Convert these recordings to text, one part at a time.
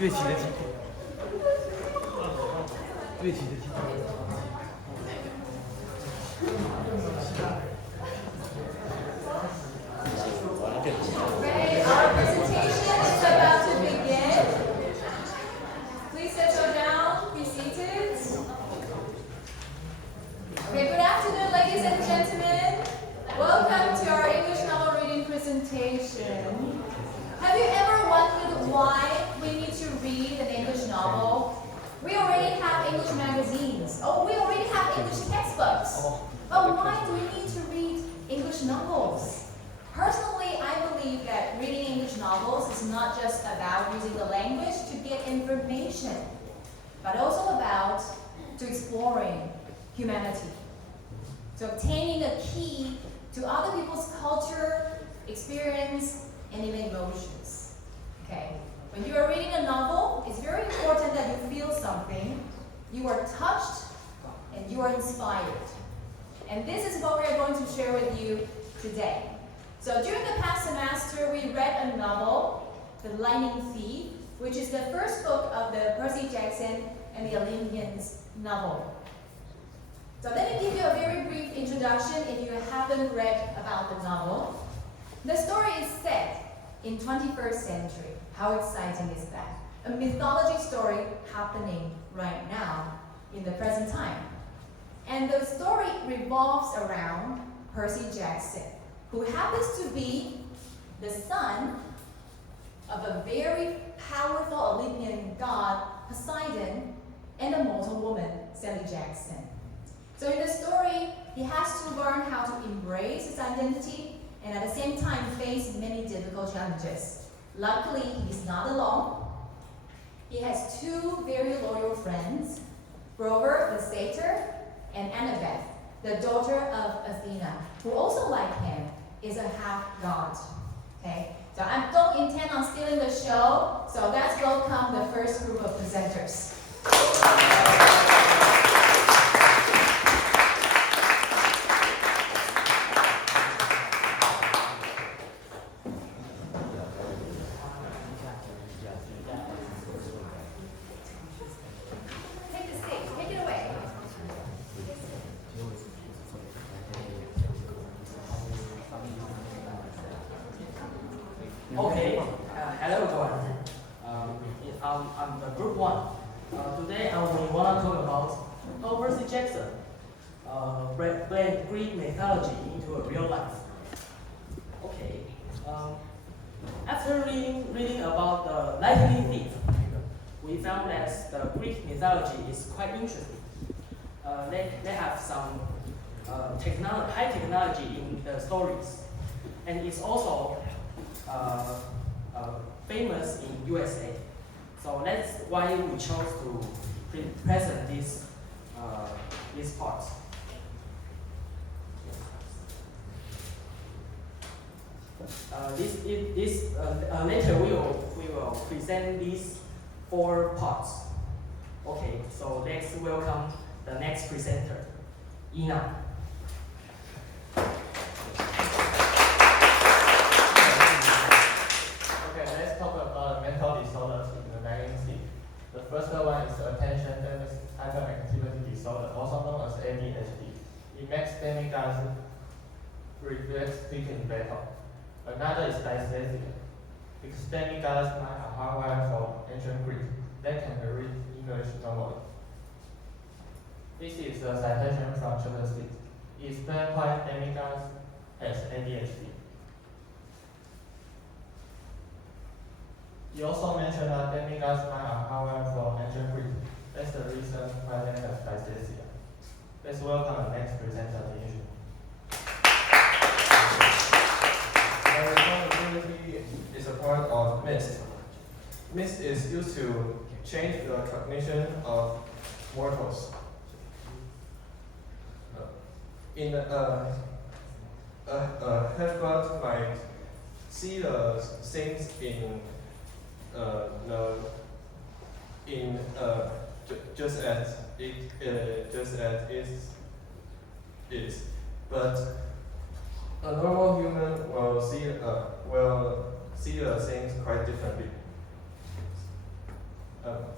乐器的基础，乐器的基础。Okay, our presentation is about to begin. Please settle down, be seated. Okay, good afternoon, ladies and gentlemen. Welcome to our English novel reading presentation. Have you ever wondered why we need to read an English novel? We already have English magazines. Oh, we already have English textbooks. But why do we need to read English novels? Personally, I believe that reading English novels is not just about using the language to get information, but also about to exploring humanity, to obtaining a key to other people's culture, experience, and even emotions. Okay, when you are reading a novel, it's very important that you feel something, you are touched, and you are inspired. And this is what we are going to share with you today. So during the past semester, we read a novel, The Lightning Thief, which is the first book of the Percy Jackson and the Olympians novel. So let me give you a very brief introduction if you haven't read about the novel. The story is set in 21st century. How exciting is that? A mythology story happening right now in the present time. And the story revolves around Percy Jackson, who happens to be the son of a very powerful Olympian god, Poseidon, and a mortal woman, Sally Jackson. So in the story, he has to learn how to embrace his identity and at the same time face many difficult challenges. Luckily, he's not alone. He has two very loyal friends, Grover the satyr and Annabeth, the daughter of Athena, who also like him, is a half-god. Okay? So I don't intend on stealing the show, so let's welcome the first group of presenters. Take the stage, take it away. Okay, hello everyone. I'm the group one. Today we want to talk about how Percy Jackson blend Greek mythology into a real life. Okay. After reading about the Lightning Thief, we found that the Greek mythology is quite interesting. They have some high technology in the stories, and it's also famous in USA. So that's why we chose to present this part. Later we will present these 4 parts. Okay, so let's welcome the next presenter, Ina. Okay, let's talk about mental disorders in the Lightning Thief. The first one is attention deficit hyperactivity disorder, also known as ADHD. It makes demigods reflex weak in battle. Another is dyslexia, because demigods' minds are hardwired from ancient Greek. They can read English normally. This is a citation from chapter 6. It explains why demigods has ADHD. You also mentioned that demigods' minds are hardwired from ancient Greek. That's the reason why they have dyslexia. Let's welcome the next presenter, Nishu. Responsibility is a part of mist. Mist is used to change the cognition of mortals. A half-god might see the things just as it is, but a normal human will see the things quite differently.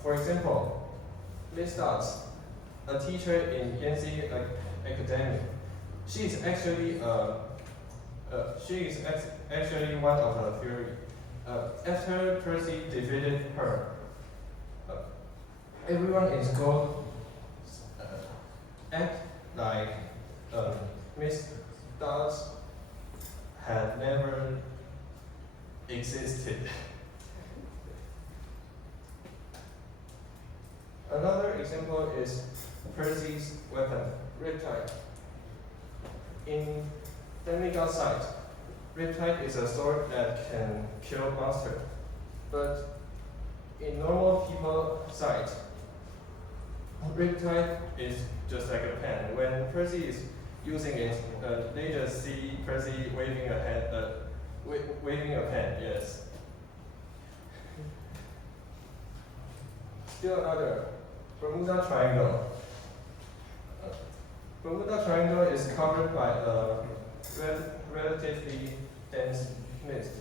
For example, Miss Dodds, a teacher in Yanxi Academy, she is actually one of her theory. After Percy defeated her, everyone in school act like Miss Dodds had never existed. Another example is Percy's weapon, Riptide. In Demigod side, Riptide is a sword that can kill monsters. But in normal people side, Riptide is just like a pen. When Percy is using it, they just see Percy waving a pen, yes. Still another, Bermuda Triangle. Bermuda Triangle is covered by a relatively dense mist,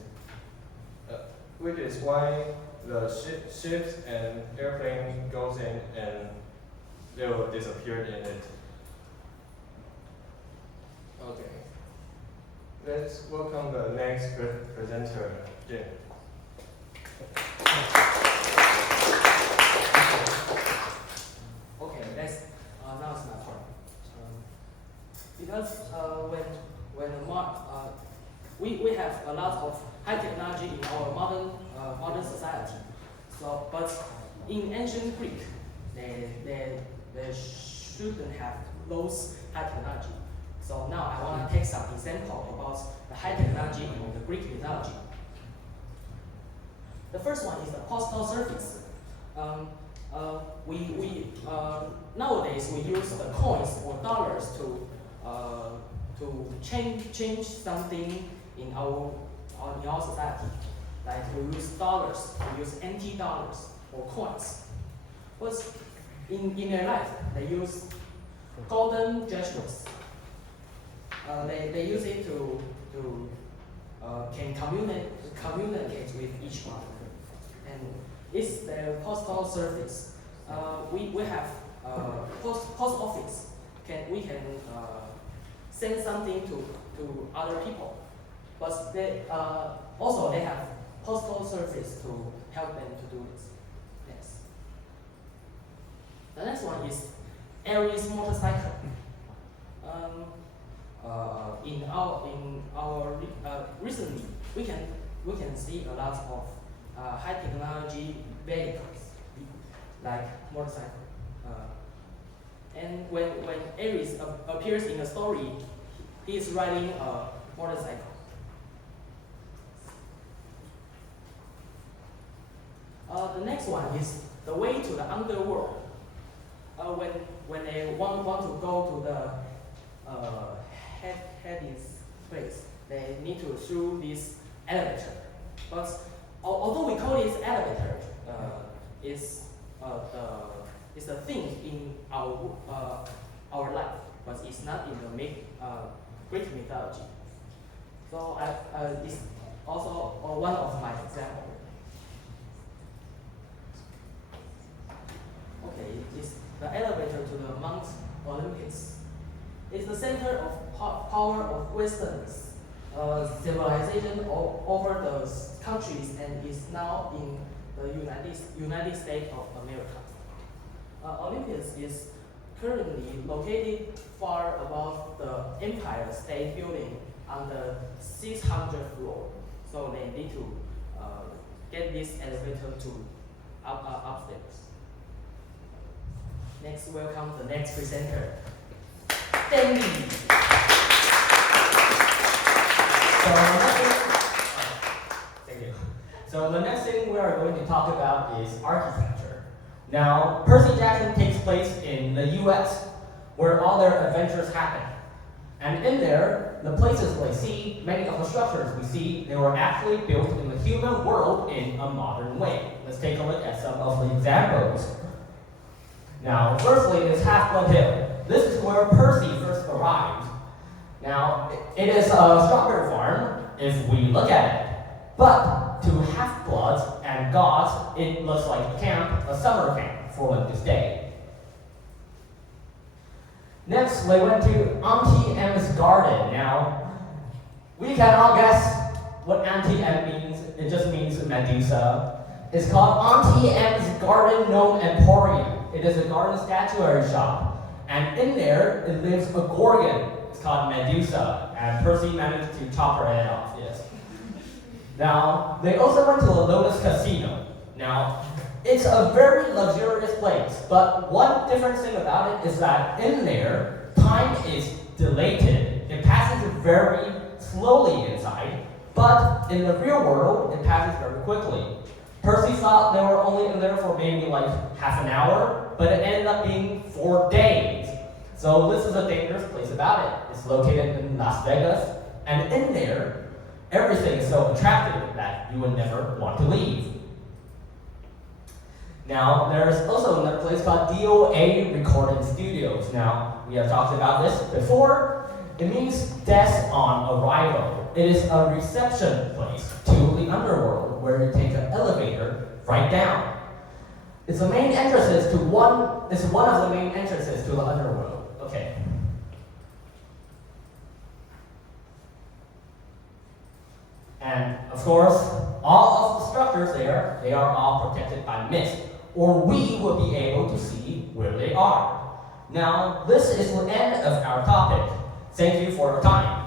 which is why the ships and airplane goes in and they will disappear in it. Okay. Let's welcome the next presenter, Jim. Okay, now it's my turn. Because we have a lot of high technology in our modern society. So, but in ancient Greek, they shouldn't have those high technology. So now I want to take some example about the high technology in the Greek mythology. The first one is the postal service. Nowadays we use the coins or dollars to change something in our society. Like we use dollars, we use NT dollars or coins. But in their life, they use golden gestures. They use it to can communicate with each other, and it's the postal service. We have post office. We can send something to other people, but they also they have postal service to help them to do this. Yes. The next one is Aries motorcycle. In our recently we can see a lot of high technology vehicles like motorcycle. And when Aries appears in a story, he is riding a motorcycle. The next one is the way to the underworld. When they want to go to the Hades place, they need to through this elevator. But although we call it elevator, it's a thing in our life, but it's not in the Greek mythology. So it's also one of my examples. Okay, it's the elevator to the Mount Olympus. It's the center of power of Western civilization over the countries, and is now in the United States of America. Olympus is currently located far above the Empire State Building on the 600th floor. So they need to get this elevator to upstairs. Next, welcome the next presenter, Danny. Thank you. So the next thing we are going to talk about is architecture. Now, Percy Jackson takes place in the US, where all their adventures happen. And in there, the places we see, many of the structures we see, they were actually built in the human world in a modern way. Let's take a look at some of the examples. Now, firstly is Half-Blood Hill. This is where Percy first arrived. Now, it is a strawberry farm, if we look at it. But to Half-Bloods and got, it looks like a camp, a summer camp for one to stay. Next, we went to Auntie M's garden. Now, we can all guess what Auntie M means. It just means Medusa. It's called Auntie M's Garden Gnome Emporium. It is a garden statuary shop. And in there, it lives a gorgon. It's called Medusa. And Percy managed to chop her head off, yes. Now, they also went to a Lotus Casino. Now, it's a very luxurious place, but one different thing about it is that in there, time is dilated. It passes very slowly inside, but in the real world, it passes very quickly. Percy thought they were only in there for maybe like half an hour, but it ended up being 4 days. So this is a dangerous place about it. It's located in Las Vegas, and in there, everything is so attractive that you would never want to leave. Now, there's also another place called DOA Recording Studios. Now, we have talked about this before. It means death on arrival. It is a reception place to the underworld where you take an elevator right down. It's one of the main entrances to the underworld. Okay. And of course, all of the structures there, they are all protected by mist, or we will be able to see where they are. Now, this is the end of our topic. Thank you for your time.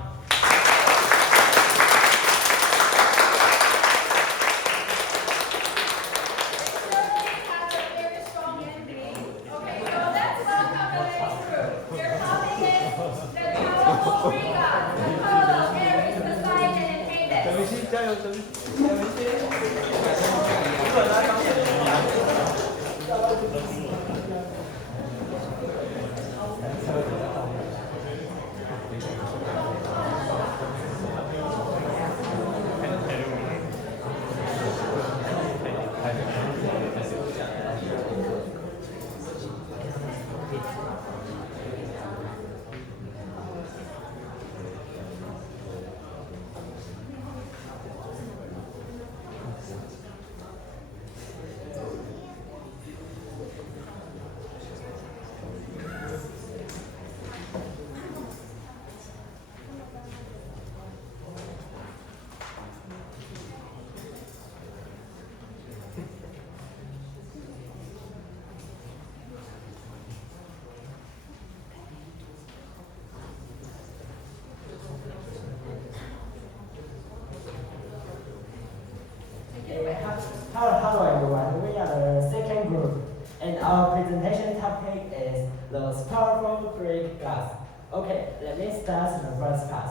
Hello everyone, we are the second group, and our presentation topic is those powerful Greek gods. Okay, let me start the first part.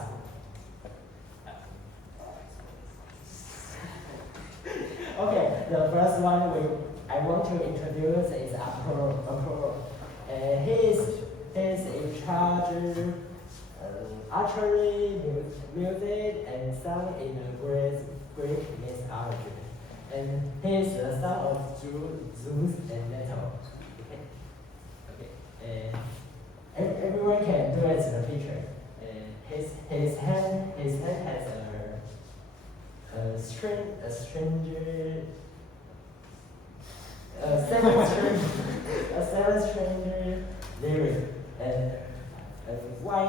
Okay, the first one I want to introduce is Apollo. He is in charge archery, music, and song in the Greek mythology. And he is the son of Zeus and Leto. Okay. Everyone can do it in the picture. His hand has seven string lyric, and why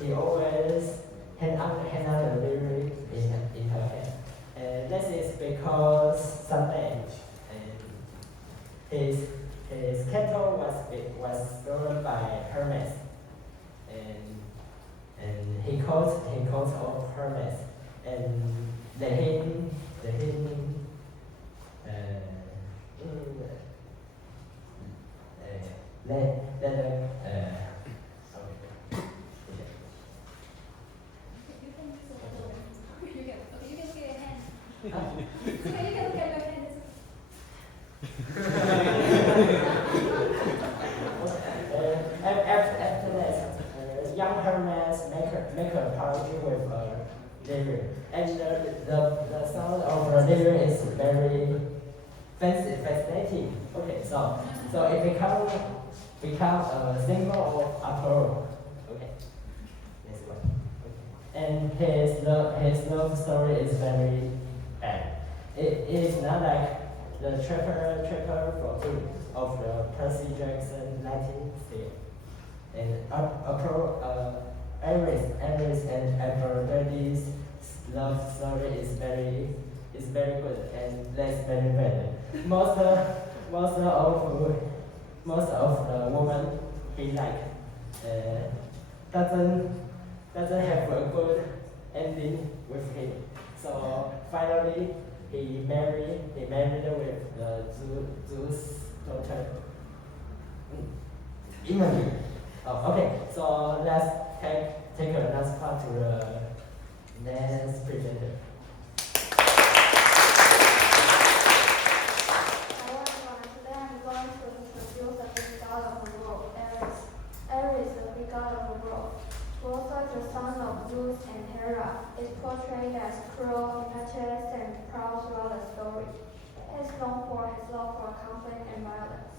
he always hand on the lyric in her hand. This is because someday his cattle was stolen by Hermes, and he calls of Hermes, and after that, young Hermes make a apology with lyric, and the sound of the lyric is very fascinating. Okay, so it become a symbol of Apollo. Okay, next one. And his love story is very And it is not like the triple floating of the Percy Jackson Latin style. And Aries and Aphrodite's love story is very good, and that's very bad. Most of the women he like doesn't have a good ending with him. So finally he married with the Zeus' daughter. Emily. Oh, okay, so let's take a last part to the next presenter. Hello everyone, today I'm going to introduce the Greek god of the world, Ares. Ares is the Greek god of the world. Also the son of Zeus and Hera, is portrayed as cruel, impetuous, and proud throughout the story. He is known for his love for conflict and violence.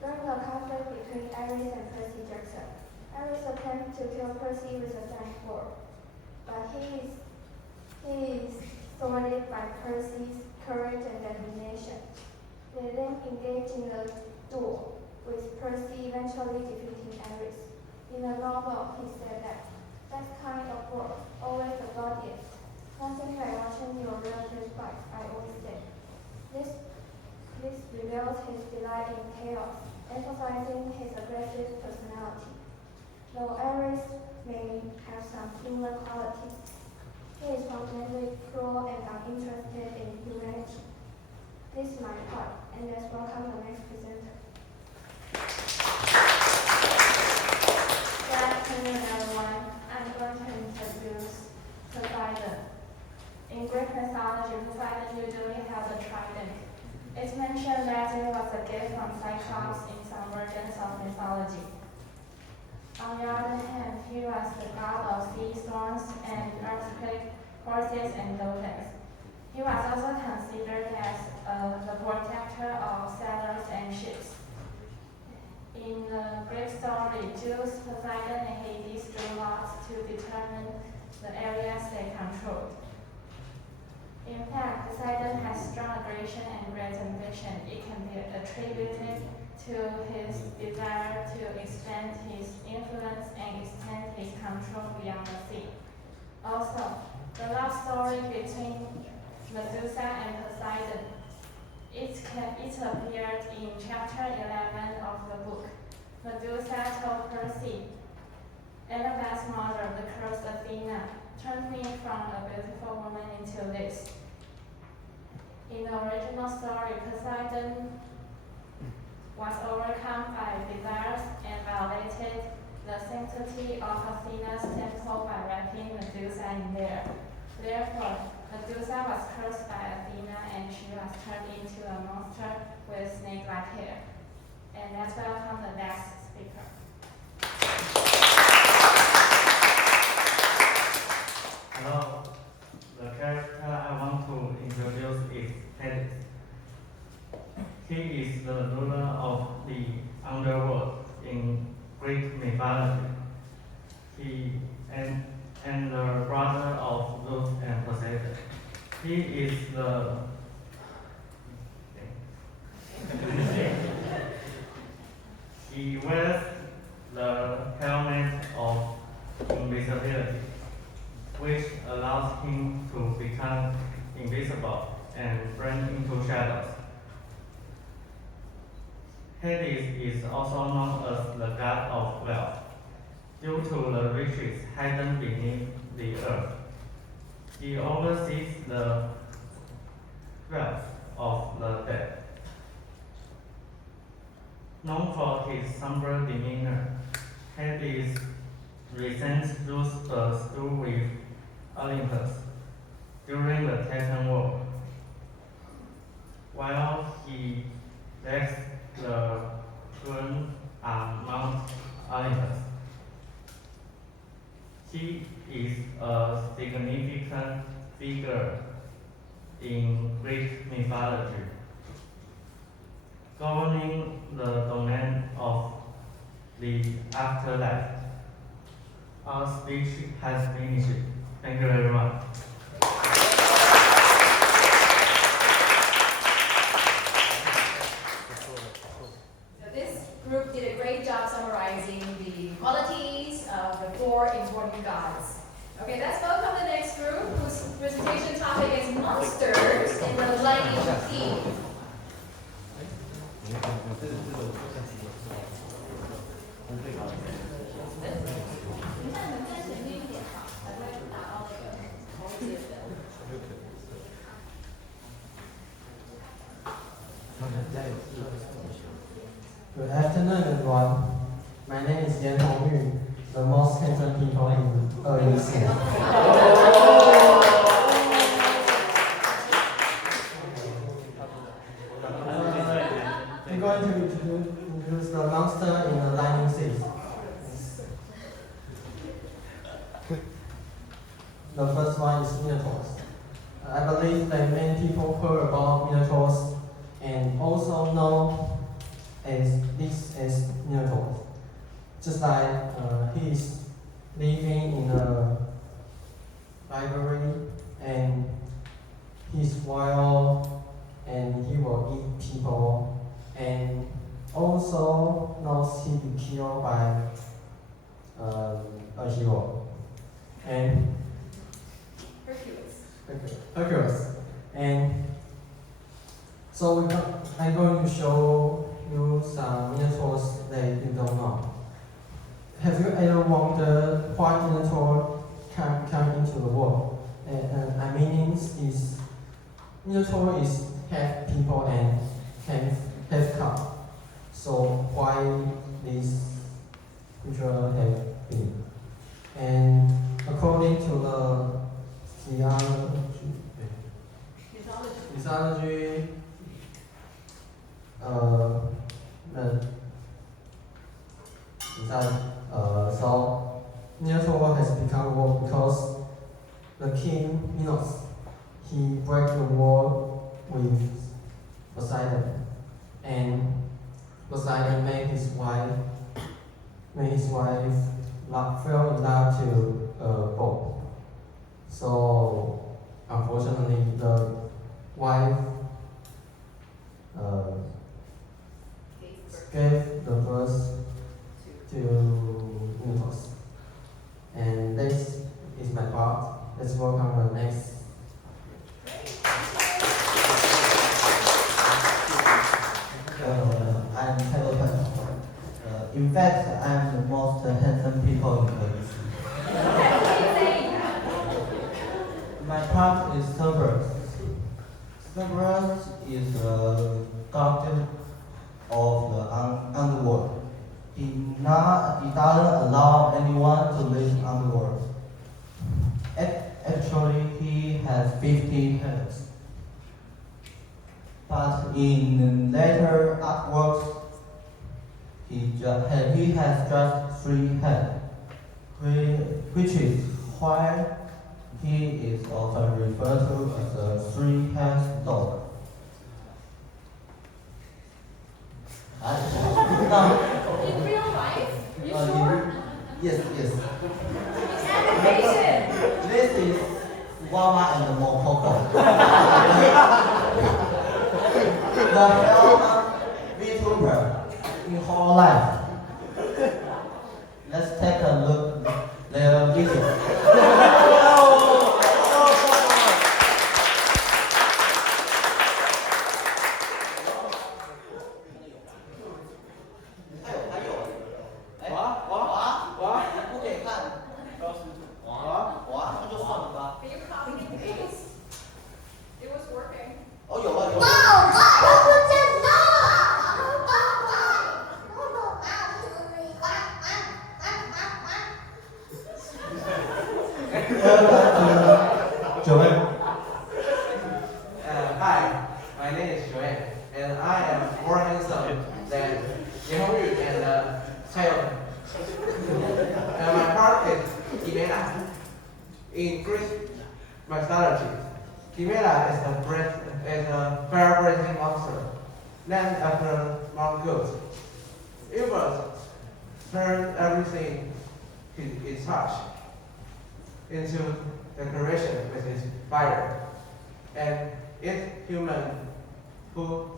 During the conflict between Ares and Percy Jackson, Ares attempted to kill Percy with a giant sword, but he is thwarted by Percy's courage and determination. They then engaged in a duel, with Percy eventually defeating Ares. In a novel, he said that kind of war, always the bloodiest. Nothing like watching your relatives fight, I always say. This reveals his delight in chaos, emphasizing his aggressive personality. Though Ares may have some similar qualities, he is fundamentally cruel and uninterested in humanity. This is my part, and let's welcome the next presenter. Good afternoon, everyone. I'm going to introduce Poseidon. In Greek mythology, Poseidon usually has a trident. It's mentioned that it was a gift from Cyclops in some versions of mythology. On the other hand, he was the god of sea storms and earthquake, horses, and dolphins. He was also considered as the protector of sailors and ships. In the Greek story, Zeus, Poseidon, and Hades drew lots to determine the areas they controlled. In fact, Poseidon has strong aggression and great ambition. It can be attributed to his desire to expand his influence and extend his control beyond the sea. Also, the love story between Medusa and Poseidon, it appeared in chapter 11 of the book. Medusa told Percy, Annabeth's mother, the cursed Athena, turned me from a beautiful woman into this. In the original story, Poseidon was overcome by desires and violated the sanctity of Athena's temple by wrapping Medusa in there. Therefore, Medusa was cursed by Athena and she was turned into a monster with snake-like hair. And let's welcome the next speaker. Hello. The character I want to introduce is Hades. He is the ruler of the underworld in Greek mythology. He and the brother of Zeus and Poseidon. He is the he wears the helmet of invisibility, which allows him to become invisible and blend into shadows. Hades is also known as the god of wealth, due to the riches hidden beneath the earth. He oversees the wealth of the dead. Known for his somber demeanor, Hades resents Zeus' duel with Olympus during the Titan War. While he lacks the throne on Mount Olympus, he is a significant figure in Greek mythology, governing the domain of the afterlife. Our speech has finished. Thank you, everyone. 4 important guys. Okay, let's welcome the next group whose presentation topic is monsters in the language theme. Good afternoon, everyone. My name is Yan Hongyu, the most handsome people in EUC. I'm going to introduce the monster in the Lightning Sea. The first one is minotaurs. I believe that many people heard about minotaurs and also know this as minotaurs. Just like he is living in a library and he's wild and he will eat people and also knows he be killed by a hero and Hercules. And so I'm going to show you some minotaurs that you don't know. Have you ever wondered why minotaur come into the world? I mean is minotaur is half people and half cow. So why this creature have been? And according to the mythology, so Minotaur has become war because the king Minos, he broke the war with Poseidon, and Poseidon made his wife fell in love to a boat. So unfortunately, the wife gave the birth to Minotaurs. And this is my part. Let's welcome the next. I'm Hamilton. In fact, I'm the most handsome people in the My part is Cerberus. Cerberus is the guardian of the underworld. He doesn't allow anyone to live underworld. Actually, he has 50 heads. But in later artworks, he has just 3 heads, which is why he is often referred to as a 3-headed dog. In real life? You sure? Yes. Animation! This is Wawa and the Mokoko. The film VTuber in whole life. Let's take a look at their video. Can you copy and paste? It was working. Hi, my name is Joanne, and I am more handsome than Yehongyu and Taylor. And my part is Chimera. In Greek mythology, Chimera is a fire-breathing monster named after Mount Goat. It will turn everything it touches into decoration with its fire, and eat human who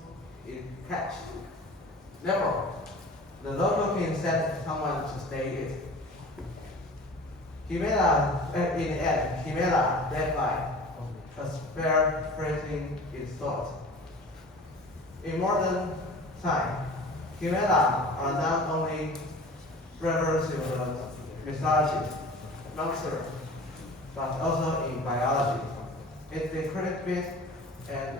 it catch. Therefore, the local king sent someone to slay it. In the end, Chimera led by a spare phrasing is thought. In modern time, Chimera are not only referred to the mythology, monster, but also in biology. It's the creative and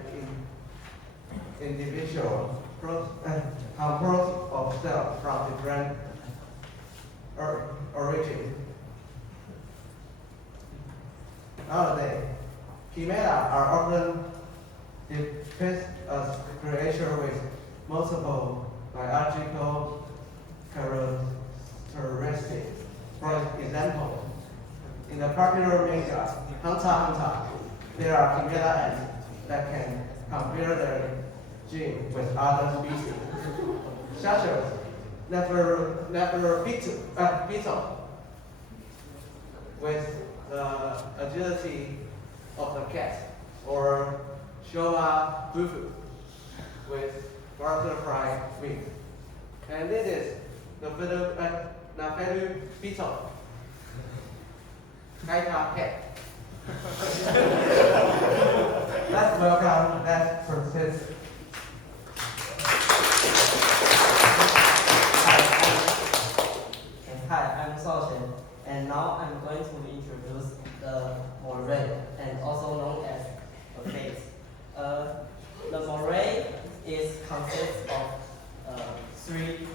individual composed of cells from different origins. Nowadays, chimera are often depicted as creatures with multiple biological characteristics. For example, in the popular manga Hunter x Hunter, there are chimera ants that can compare their gene with other species, such as leopard beetle with the agility of the cat, or Showa bufu with butterfly wings. And this is the feather beetle, Kaita cat. Let's welcome that Francis. Hi, I'm Shaochen, and now I'm going to introduce the moray, and also known as a face. The moray consists of three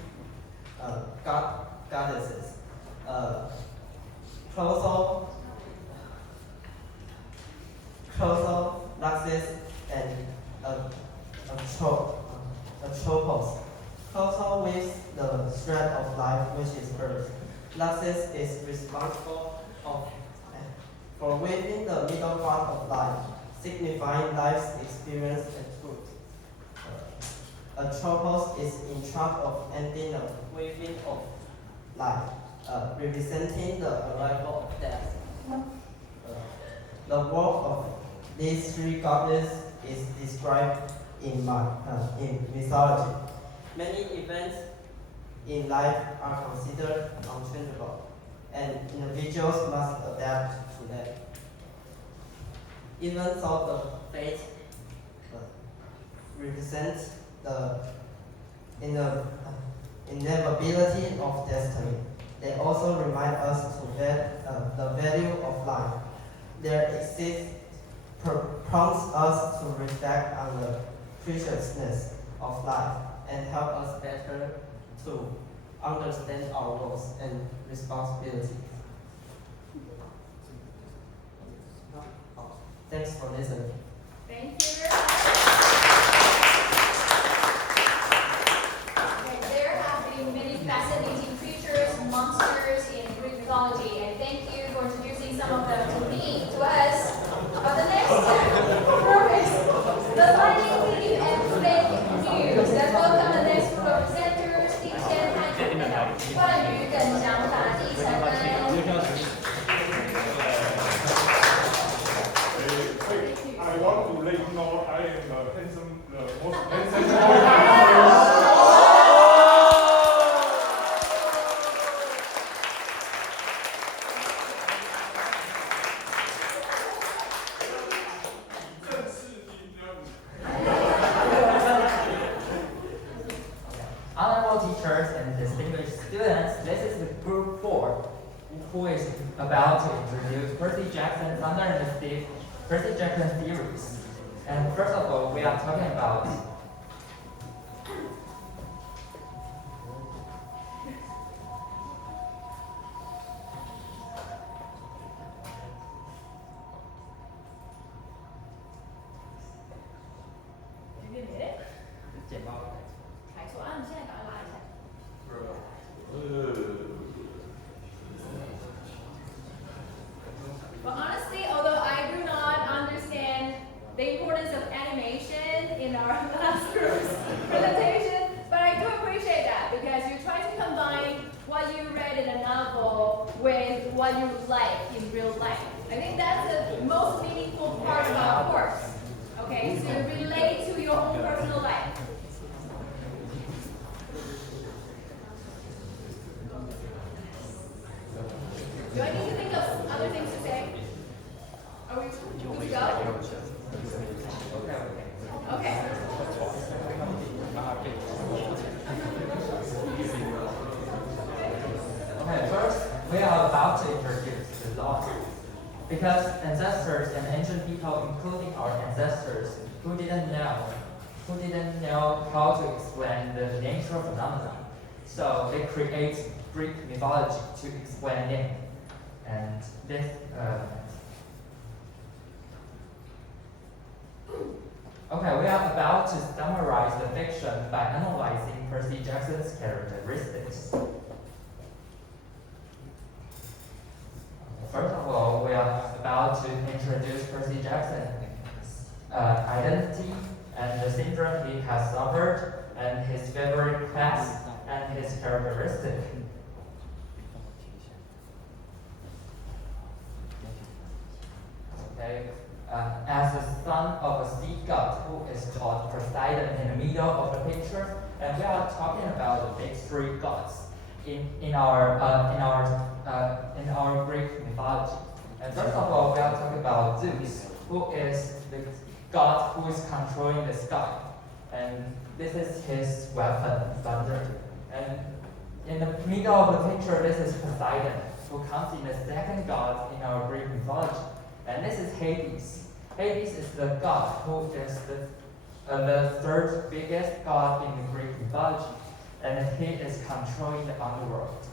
goddesses: Clotho, Laxis, and Atropos. Clotho weaves the thread of life, which is earth. Laxis is responsible for weaving the middle part of life, signifying life's experience and truth. Atropos is in charge of ending the weaving of life, representing the arrival of death. The work of these three goddesses is described in mythology. Many events in life are considered unchangeable, and individuals must adapt to them. Even though the fate represents the inevitability of destiny, they also remind us to the value of life. Their existence prompts us to reflect on the preciousness of life and help us better to understand our roles and responsibilities. Thanks for listening. Thank you very much. Okay, there have been many fascinating creatures, monsters in Greek mythology, and thank you for introducing some of them to me, to us. But the next group is the lightning thief and fake news. Let's welcome the next group of presenters, 第10汉语梗讲法第一层分。I want to let you know I am the most handsome boy. Honorable teachers and distinguished students, this is the group 4, who is about to introduce Percy Jackson's Thunder and the Thief, Percy Jackson theories. And first of all, we are talking about Well, honestly, although I do not understand the importance of animation in our last group's presentation, but I do appreciate that because you try to combine what you read in a novel with what you like in real life. I think that's the most meaningful part of our course. Okay, so you relate to your own personal life. Do I need to think of we are about to introduce the law. Because ancestors and ancient people, including our ancestors, who didn't know how to explain the natural phenomena, so they create Greek mythology to explain it. And this. Okay, we are about to summarize the fiction by analyzing Percy Jackson's characteristics. First of all, we are about to introduce Percy Jackson's identity and the syndrome he has suffered, and his favorite class, and his characteristic. Okay, as the son of a sea god who is called Poseidon in the middle of the picture, and we are talking about the big three gods in our Greek mythology. And first of all, we are talking about Zeus, who is the god who is controlling the sky, and this is his weapon, thunder. And in the middle of the picture, this is Poseidon, who comes in the second god in our Greek mythology. And this is Hades. Hades is the god who is the third biggest god in the Greek mythology, and he is controlling the underworld.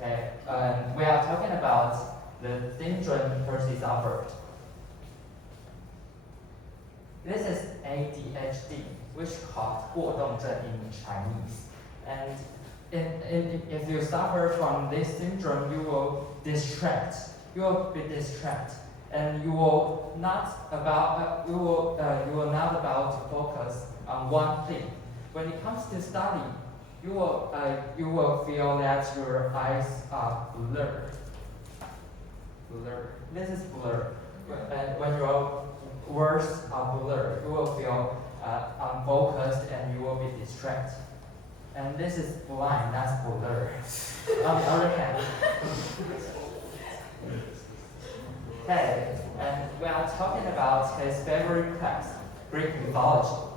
Okay, we are talking about the syndrome Percy suffered. This is ADHD, which called 过动症 in Chinese. And if you suffer from this syndrome, you will distract. You will be distracted, and you will not about to focus on one thing. When it comes to study, you will feel that your eyes are blurred. This is blurred. And when your words are blurred, you will feel unfocused, and you will be distracted. And this is blind, that's blurred. On the other hand, okay, and we are talking about his favorite class, Greek mythology.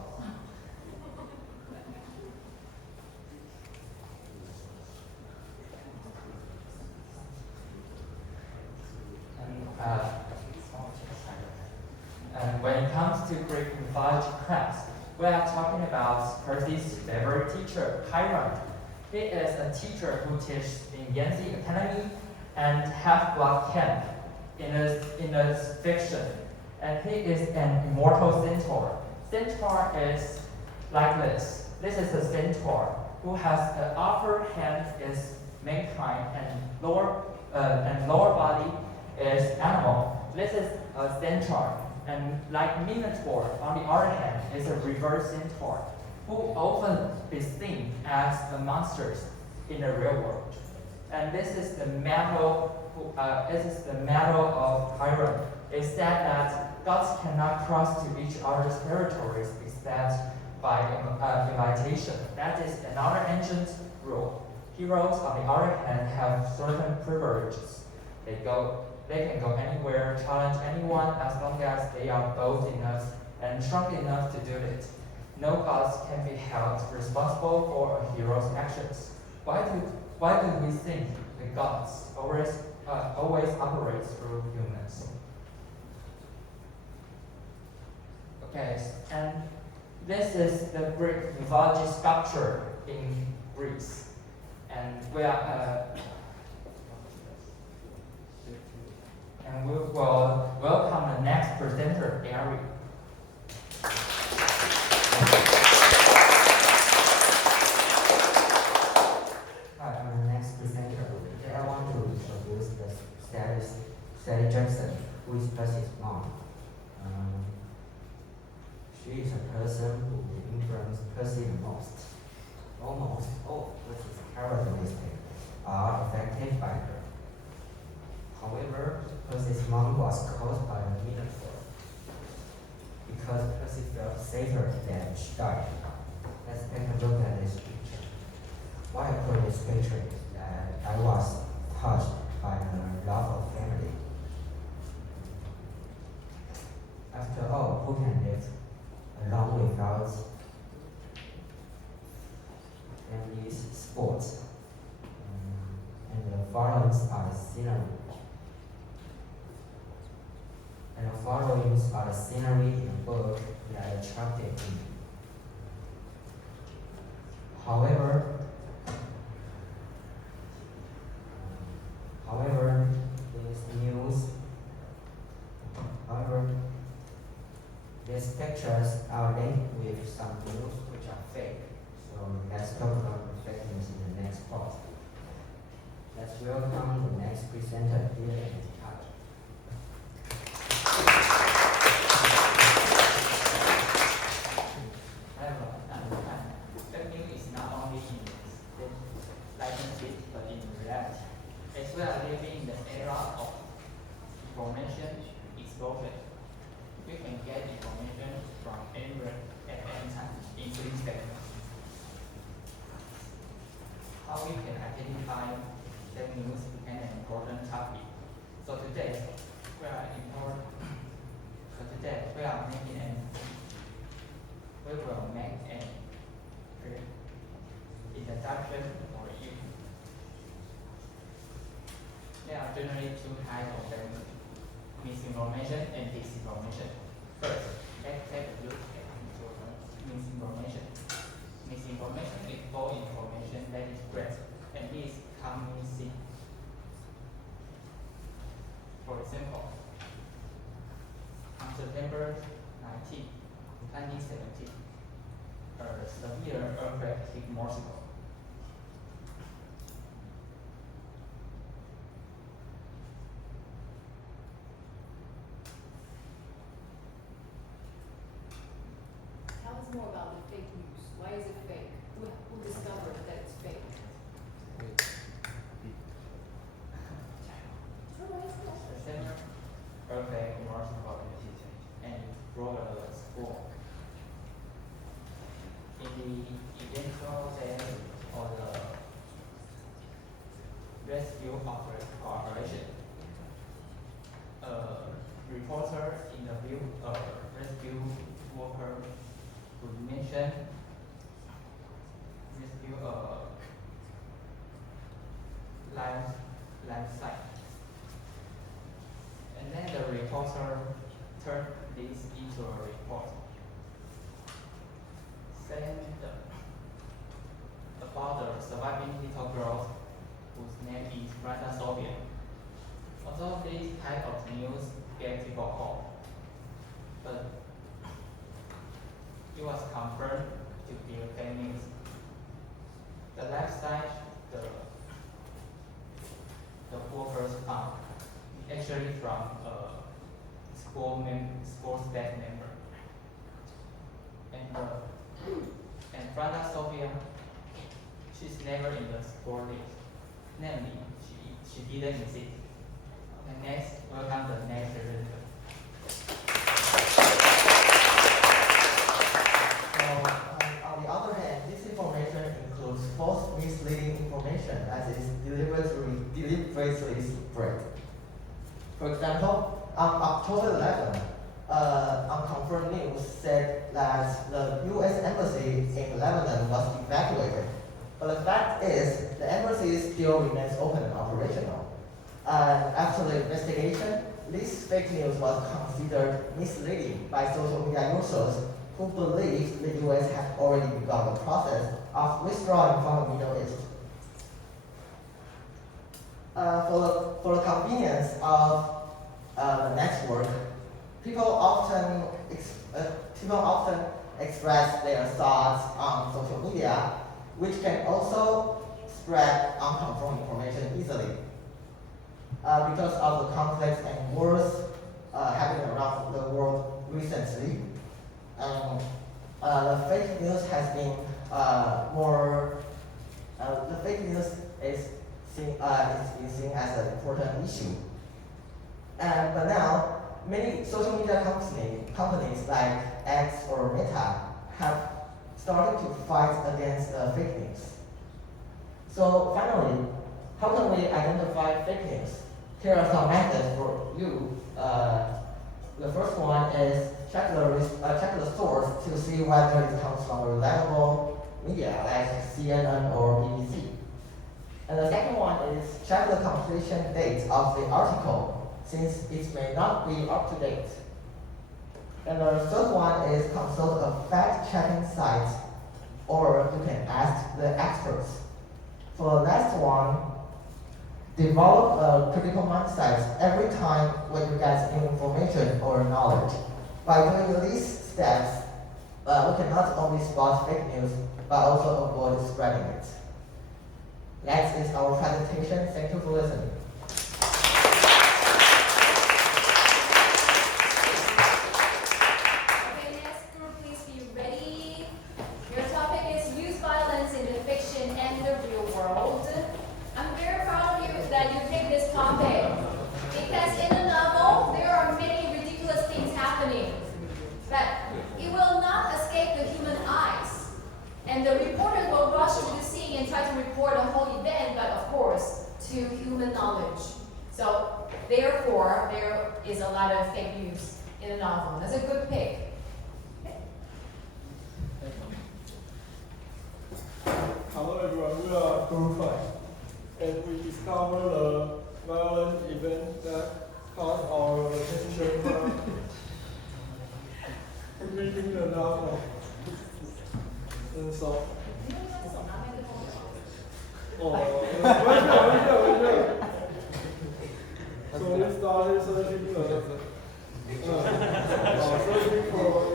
And when it comes to Greek mythology class, we are talking about Percy's favorite teacher, Chiron. He is a teacher who teaches in Yanxi Academy and Half-Blood Camp in a fiction. And he is an immortal centaur. Centaur is like this. This is a centaur who has the upper hand is mankind and lower body is animal. This is a centaur. And like Minotaur, on the other hand, is a reverse centaur, who often is seen as the monsters in the real world. And this is the motto of Chiron. It said that gods cannot cross to each other's territories except by invitation. That is another ancient rule. Heroes, on the other hand, have certain privileges. They can go anywhere, challenge anyone, as long as they are bold enough and strong enough to do it. No gods can be held responsible for a hero's actions. Why do we think the gods always operate through humans? Okay, and this is the Greek mythology sculpture in Greece, and we will welcome the next presenter, Gary. Hi, I'm the next presenter. Today I want to introduce Sally Jackson, who is Percy's mom. She is a person who influenced Percy the most. Almost all Percy's characteristics are affected by her. However, Percy's mom was caused by a Minotaur. Because Percy felt safer than she died. Let's take a look at this picture. Why I put this picture is that I was touched by the love of family. After all, who can live alone without family's sports. And the following are the scenery. And the following are the scenery in the book that attracted me. However, these pictures are linked with some news which are fake. So let's talk about the fake news in the next part. Let's welcome the next presenter here in the art. However, fake news is not only in the licenses but in reality. As we are living in the era of information explosion, we can get information from anywhere at any time, including fake news. How we can identify fake news became an important topic. So today we are will make an introduction for you. There are generally two types of fake news: misinformation and disinformation. First, let's take a look at misinformation. Misinformation is false information that is spread and is commonly seen. For example, on September 19, 2017, a severe earthquake hit Moscow. Tell us more about the fake news. Why is it fake? Who discovered that it's fake? The severe earthquake in Moscow and broke a school. In the eventual day of the rescue operation, a reporter interviewed a rescue worker who mentioned rescue a life site. And then the reporter turned this into a report, saying about the surviving little girl whose name is Brenda Sophia. Although this type of news gave people hope, but it was confirmed to be fake news. The life site the workers found actually from a school staff member. And Brenda Sophia, she's never in the school list. Namely, she didn't exist. Okay, next, welcome the next presenter. On the other hand, this information includes false, misleading information that is deliberately spread. For example, on October 11, unconfirmed news said that the U.S. embassy in Lebanon was evacuated. But the fact is, the embassy still remains open and operational. After the investigation, this fake news was considered misleading by social media users who believed the U.S. had already begun the process of withdrawing from the Middle East. For the convenience of the network, people often express their thoughts on social media, which can also spread unconfirmed information easily. Because of the conflicts and wars happening around the world recently, the fake news has been the fake news is seen as an important issue. But now, many social media companies like X or Meta have started to fight against fake news. So finally, how can we identify fake news? Here are some methods for you. The first one is check the source to see whether it comes from a reliable media like CNN or BBC. And the second one is check the completion date of the article, since it may not be up to date. And the third one is consult a fact-checking site, or you can ask the experts. For the last one, develop a critical mindset every time when you get information or knowledge. By doing these steps, we can not only spot fake news, but also avoid spreading it. That is our presentation. Thank you for listening. Okay, next group, please be ready. Your topic is youth violence in the fiction and the real world. I'm very proud of you that you picked this topic, because in the novel there are many ridiculous things happening, but it will not escape the human eyes. And the reporter will rush to the scene and try to report the whole event, but of course, to human knowledge. So, therefore, there is a lot of fake news in the novel. That's a good pick. Hello everyone, we are Group 5, and we discover the violent event that caught our attention from reading the novel. And so, so we started searching for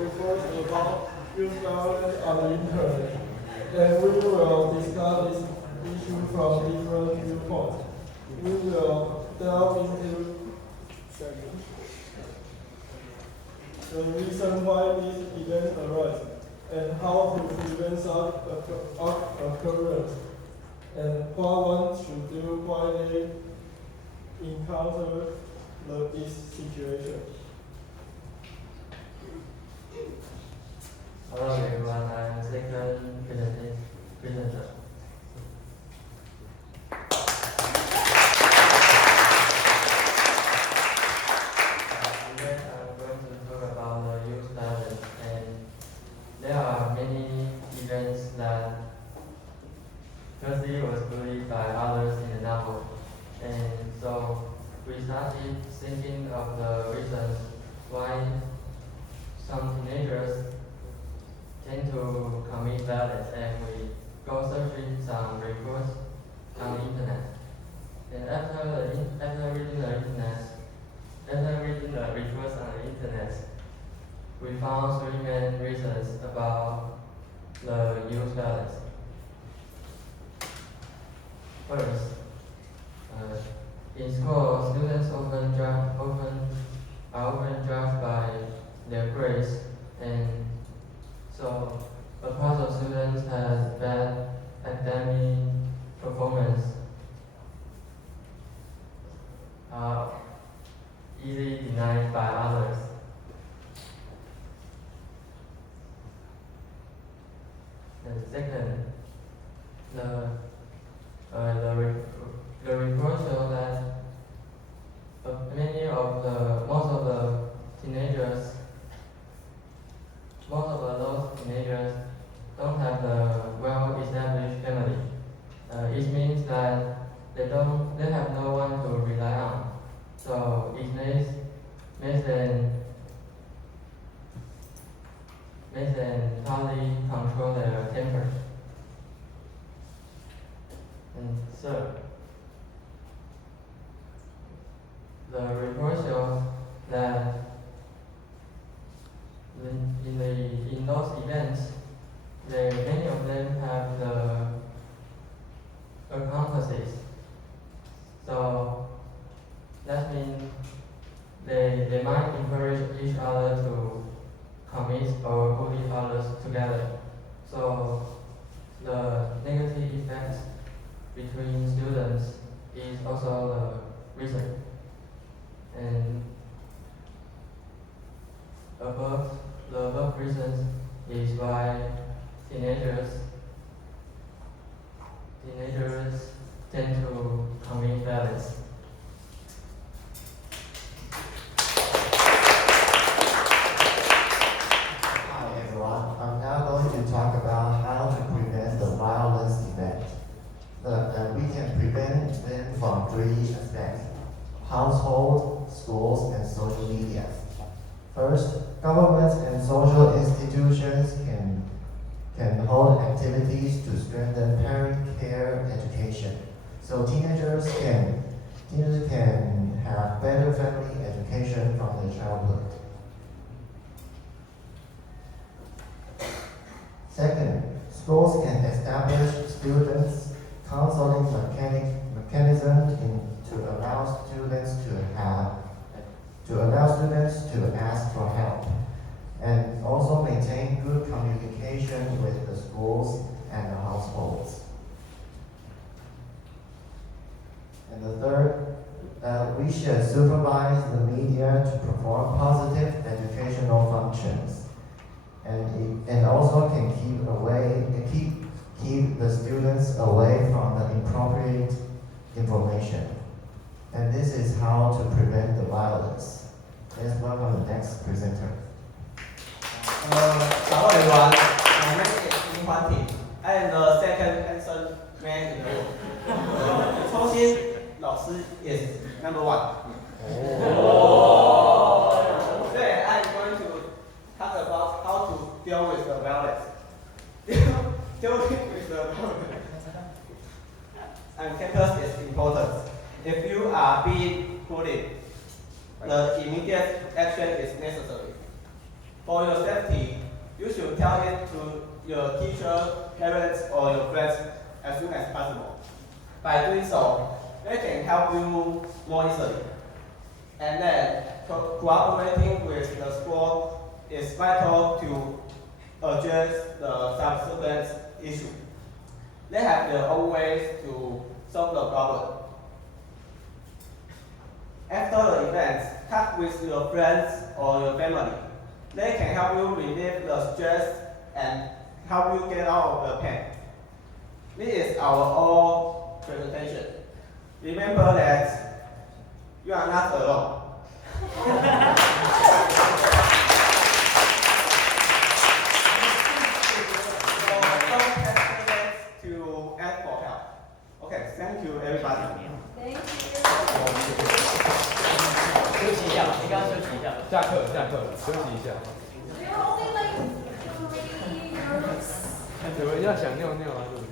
reports about youth violence on the internet. And we will discuss this issue from different viewpoints. We will delve into the reason why these events arise and how to prevent such occurrence, and what one should do while they encounter this situation. Hello everyone, I'm second presenter. Today I'm going to talk about the youth violence, and there are many events that Percy was bullied by others in the novel, and so we started thinking of the reasons why some teenagers tend to commit violence, and we go searching some reports on the internet. And after reading the reports on the internet, we found three main reasons about the youth violence. First, in school, students are often judged by their grades, and so a part of students has bad academic performance, are easily denied by others. And second, the report shows that most of those teenagers don't have a well-established family. It means that they have no one to rely on. So it makes them hardly control their temper. And third, the report shows that in those events, many of them have the accomplices. So that means they might encourage each other to commit or bully others together. So the negative effects between students is also the reason. And the above reasons is why teenagers tend to commit violence. Hi everyone, I'm now going to talk about how to prevent we can prevent them from 3 aspects: household, schools, and social media. First, governments and social institutions can hold activities to strengthen parent care education, so teenagers can have better family education from their childhood. Second, schools can establish students counseling mechanism to allow students to ask for help, and also maintain good communication with the schools and the households. And the third, we should supervise the media to perform positive educational functions, and also can keep the students away from the inappropriate information. And this is how to prevent the violence. Let's welcome the next presenter. Hello everyone, my name is Lin Huan-Ting. I am the second handsome man in the world. Chou Xin老师 is number 1. Today I'm going to talk about how to deal with the violence. Dealing with the violence on campus is important. If you are being bullied, the immediate action is necessary. For your safety, you should tell it to your teacher, parents, or your friends as soon as possible. By doing so, they can help you more easily. And then, cooperating with the school is vital to address the subsequent issue. They have their own ways to solve the problem. After the event, talk with your friends or your family. They can help you relieve the stress and help you get out of the pain. This is our whole presentation. Remember that you are not alone. So don't hesitate to ask for help. Okay, thank you everybody. Thank you. 休息一下，你刚刚休息一下。下课，休息一下。 We're only like 3 years. 有人要想尿尿啊，对不对？